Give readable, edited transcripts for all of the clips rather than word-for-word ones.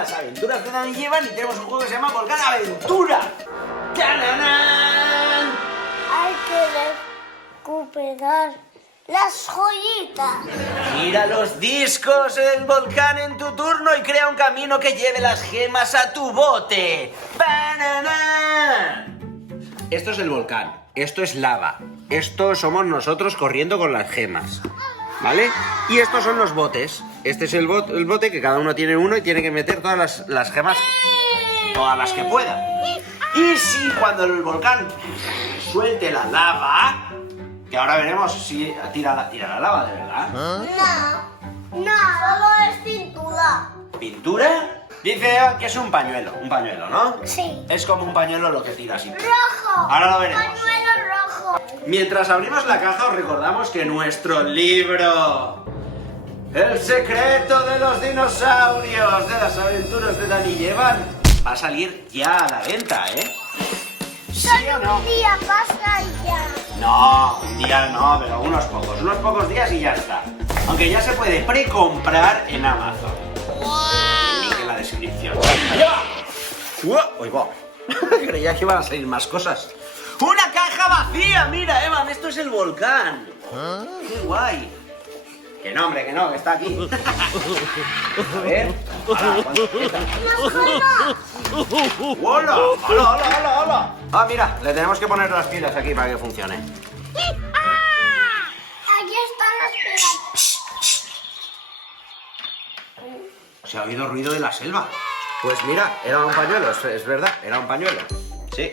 las aventuras de Dani y Evan y tenemos un juego que se llama Volcán Aventura. ¡Tararán! Hay que recuperar las joyitas. Tira los discos del volcán en tu turno y crea un camino que lleve las gemas a tu bote. ¡Banana! Esto es el volcán, esto es lava, esto somos nosotros corriendo con las gemas, ¿vale? Y estos son los botes. Este es el bote que cada uno tiene uno y tiene que meter todas las gemas, todas las que pueda. Y si cuando el volcán suelte la lava, que ahora veremos si tira la lava de verdad. No, solo es pintura. ¿Pintura? Dice Evan que es un pañuelo, ¿no? Sí. Es como un pañuelo lo que tira así. Rojo. Ahora lo veremos. Pañuelo rojo. Mientras abrimos la caja os recordamos que nuestro libro, El secreto de los dinosaurios, de las aventuras de Dani y Evan, va a salir ya a la venta, ¿eh? ¿Sí o no? Un día pasa y ya. No, un día no, pero unos pocos días y ya está. Aunque ya se puede precomprar en Amazon. Link en la descripción. ¡Uy, va! Creía que iban a salir más cosas. ¡Una caja vacía! Mira, Evan, esto es el volcán. ¡Qué guay! Que no, hombre, que no, que está aquí. A ver. ¡Hola! ¡Hola, hola, hola! Ah, mira, le tenemos que poner las pilas aquí para que funcione. Aquí están las pegas. Se ha oído ruido de la selva. Pues mira, era un pañuelo, es verdad, era un pañuelo. Sí.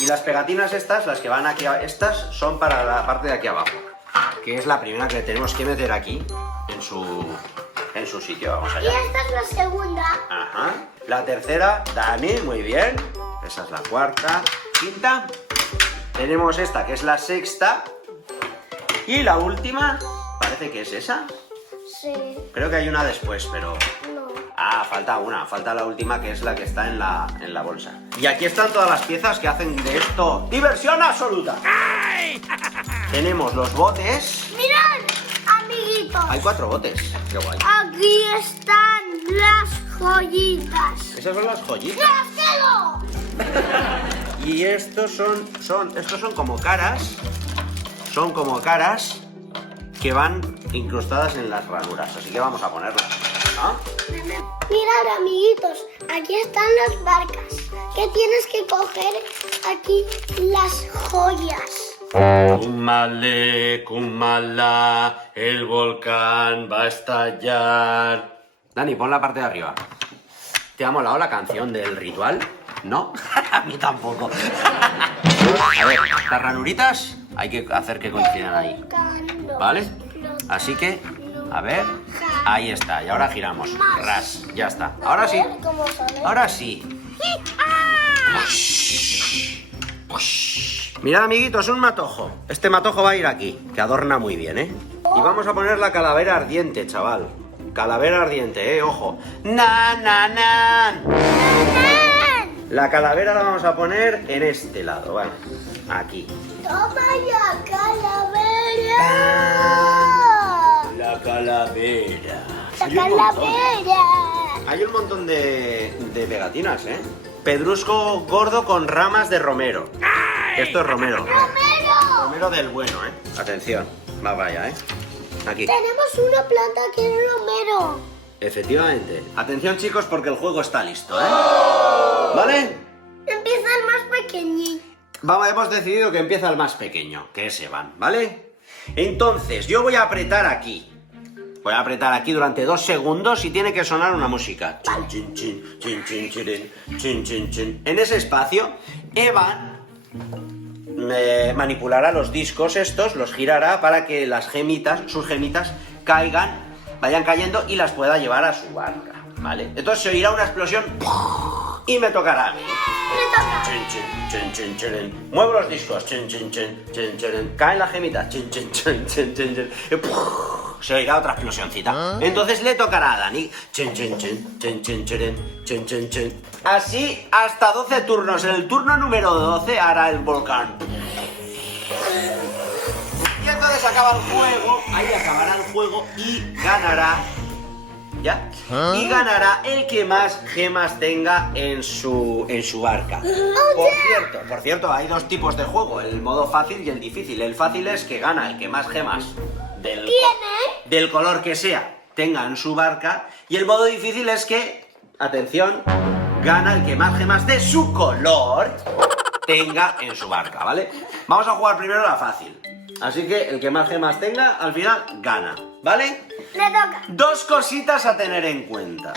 Y las pegatinas estas, las que van aquí, estas son para la parte de aquí abajo, que es la primera que tenemos que meter aquí, en su sitio. Vamos Y allá. esta es la segunda. Ajá. La tercera, Dani, muy bien. Esa es la cuarta. Quinta. Tenemos esta, que es la sexta. Y la última, parece que es esa. Sí. Creo que hay una después, pero... No. Ah, falta una, falta la última, que es la que está en la bolsa. Y aquí están todas las piezas que hacen de esto ¡diversión absoluta! Tenemos los botes. Mirad, amiguitos. Hay 4 botes. Qué guay. Aquí están las joyitas. Esas son las joyitas. ¡Cielo! Y estos son como caras. Son como caras que van incrustadas en las ranuras. Así que vamos a ponerlas, ¿no? Mirad, amiguitos, aquí están las barcas. Que tienes que coger aquí las joyas. Kumale, Kumala, el volcán va a estallar. Dani, pon la parte de arriba. ¿Te ha molado la canción del ritual? ¿No? A mí tampoco. A ver, las ranuritas hay que hacer que coincidan ahí, ¿vale? Así que, a ver, ahí está. Y ahora giramos. Ras, ya está. Ahora sí. ¿Cómo sale? Ahora sí. Mirad, amiguitos, un matojo. Este matojo va a ir aquí, que adorna muy bien, ¿eh? Y vamos a poner la calavera ardiente, chaval. Calavera ardiente, ojo. ¡Na, na, na! La calavera la vamos a poner en este lado, ¿vale? Aquí. ¡Toma ya, calavera! La calavera. ¡La Hay un montón. calavera! Hay un montón de pegatinas, ¿eh? Pedrusco gordo con ramas de romero. Esto es romero. ¡Romero! Romero del bueno, ¿eh? Atención. Va, vaya, ¿eh? Aquí. Tenemos una planta que es romero. Efectivamente. Atención, chicos, porque el juego está listo, ¿eh? ¿Vale? Empieza el más pequeñito. Vamos, hemos decidido que empieza el más pequeño, que es Evan, ¿vale? Entonces, yo voy a apretar aquí. Voy a apretar aquí durante 2 segundos y tiene que sonar una música. Chin, chin, chin, chin, chin, chin, chin, chin. En ese espacio, Evan manipulará los discos estos, los girará para que las gemitas, sus gemitas, vayan cayendo y las pueda llevar a su barca, ¿vale? Entonces se oirá una explosión y me tocará a mí. Me toca. Chin, chin, chin, chin, chin. Muevo los discos. Chin, chin, chin, chin, chin. Caen las gemitas. Chin, chin, chin, chin, chin, chin. Y se oirá otra explosioncita. Entonces le tocará a Dani. Chin, chin, chin, chin, chin, chin, chin, chin, chin. Así hasta 12 turnos. En el turno número 12 hará el volcán. Y entonces acaba el juego. Ahí acabará el juego y ganará ¿ya? Y ganará el que más gemas tenga en su barca. Por cierto, hay dos tipos de juego, el modo fácil y el difícil. El fácil es que gana el que más gemas del color que sea tenga en su barca, y el modo difícil es que, atención, gana el que más gemas de su color tenga en su barca, ¿vale? Vamos a jugar primero la fácil. Así que el que más gemas tenga, al final, gana, ¿vale? Le toca. Dos cositas a tener en cuenta.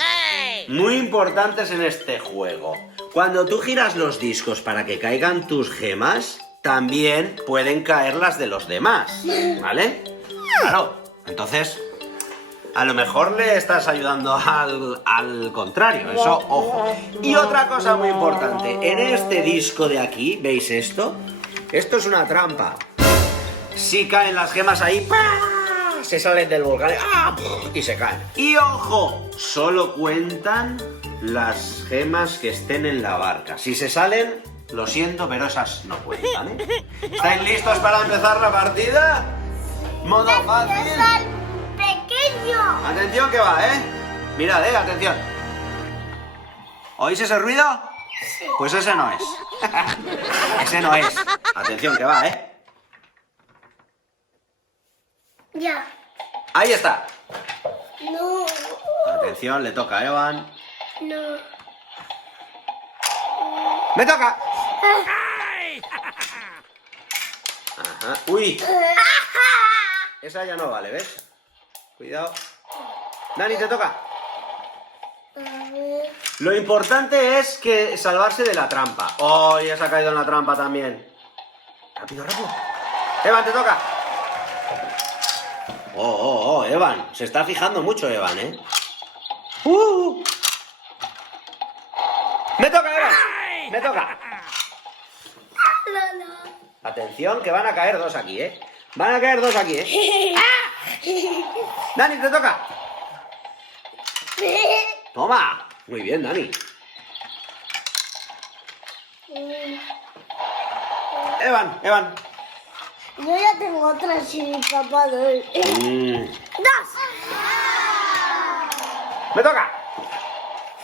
Muy importantes en este juego. Cuando tú giras los discos para que caigan tus gemas, también pueden caer las de los demás, ¿vale? Claro, entonces, a lo mejor le estás ayudando al contrario, eso, ojo. Y otra cosa muy importante, en este disco de aquí, ¿veis esto? Esto es una trampa. Si caen las gemas ahí, ¡pah!, se salen del volcán y se caen. Y ojo, solo cuentan las gemas que estén en la barca. Si se salen, lo siento, pero esas no cuentan, ¿eh? ¿Estáis listos para empezar la partida? Modo fácil. Pequeño. Atención que va, ¿eh? Mirad, atención. ¿Oís ese ruido? Sí. Pues ese no es. Ese no es. Atención que va, ¿eh? Ya. Ahí está. No. Atención, le toca a Evan. No. ¡Me toca! Ajá. ¡Uy! Esa ya no vale, ¿ves? Cuidado. Dani, te toca. A ver. Lo importante es que salvarse de la trampa. ¡Oh, ya se ha caído en la trampa también! ¡Rápido, rápido! ¡Evan, te toca! ¡Oh, Evan! Se está fijando mucho Evan, ¿eh? ¡Me toca, Evan! ¡Me toca! No. Atención, que van a caer dos aquí, ¿eh? Van a caer dos aquí, ¿eh? ¡Dani, te toca! ¡Toma! Muy bien, Dani. Evan. Yo ya tengo otra si mi papá doy. ¡Dos! ¡Me toca!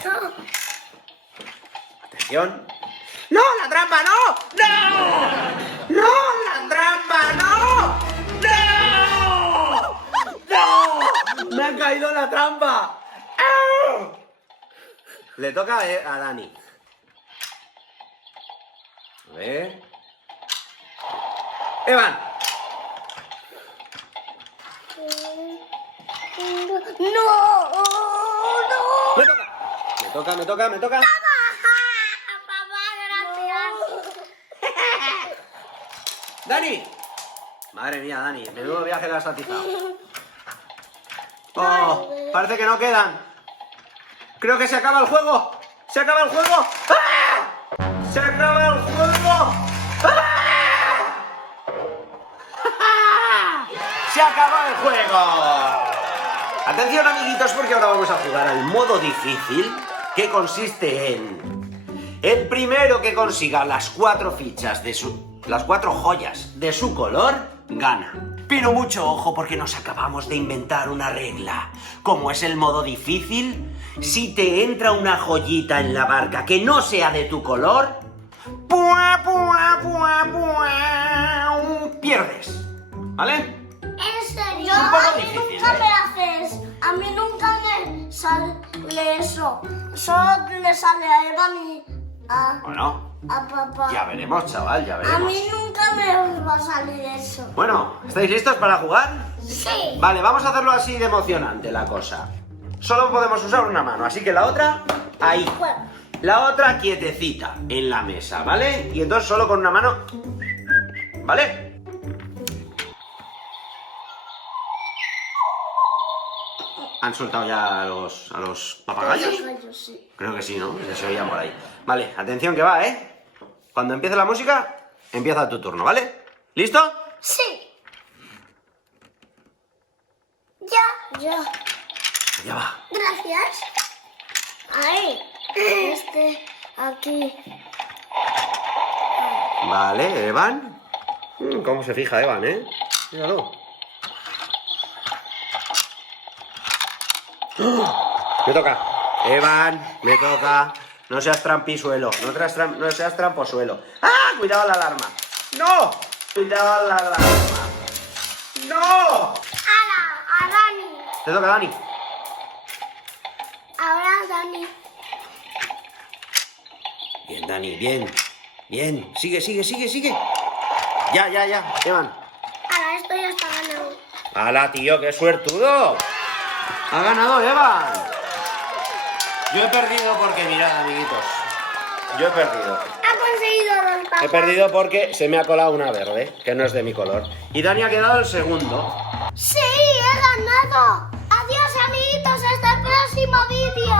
No. Atención. ¡No, la trampa, no! ¡No! ¡No, la trampa, no! ¡No! ¡No! ¡Me ha caído la trampa! ¡Ah! Le toca a Dani. A ver. Evan. No. Me toca. Papá, gracias. ¡Dani! Madre mía, Dani, menudo viaje le has atizado. Oh, parece que no quedan. Creo que se acaba el juego. ¡Se acaba el juego! ¡Ah! ¡Se acaba el juego! ¡Ah! ¡Se acabó el juego! Atención, amiguitos, porque ahora vamos a jugar al modo difícil, que consiste en el primero que consiga las 4 fichas las 4 joyas de su color, gana. Pero mucho ojo, porque nos acabamos de inventar una regla. Como es el modo difícil, si te entra una joyita en la barca que no sea de tu color, pierdes. ¿Vale? ¿En serio? Es un poco A mí difícil, nunca ¿eh? me haces. A mí nunca me sale eso. Solo le sale a Evan y Bueno, a papá. ya veremos, chaval, ya A veremos. mí nunca me va a salir eso. Bueno, ¿estáis listos para jugar? Sí. Vale, vamos a hacerlo así de emocionante la cosa. Solo podemos usar una mano, así que la otra, ahí. Bueno. La otra quietecita, en la mesa, ¿vale? Y entonces solo con una mano, ¿vale? ¿Han soltado ya a los papagayos? Sí. Creo que sí, ¿no? Ya se oían por ahí. Vale, atención que va, ¿eh? Cuando empiece la música, empieza tu turno, ¿vale? ¿Listo? Sí. Ya. Ya va. Gracias. Ahí. Aquí. Vale, Evan. ¿Cómo se fija Evan, eh? Míralo. ¡Oh! Me toca. Evan, me toca. No seas trampisuelo, no seas tramposuelo. ¡Ah! Cuidado la alarma. ¡No! Cuidado la alarma. ¡No! ¡Hala! ¡A Dani! Te toca, Dani. Ahora Dani. Bien, Dani, bien. Bien. Sigue. Ya. Evan. Ahora esto ya está ganado. ¡Hala, tío! ¡Qué suertudo! ¡Ha ganado Evan! Yo he perdido porque, mirad, amiguitos. Yo he perdido. Ha conseguido 2 papas. He perdido porque se me ha colado una verde, que no es de mi color. Y Dani ha quedado el segundo. ¡Sí! ¡He ganado! ¡Adiós, amiguitos! ¡Hasta el próximo vídeo!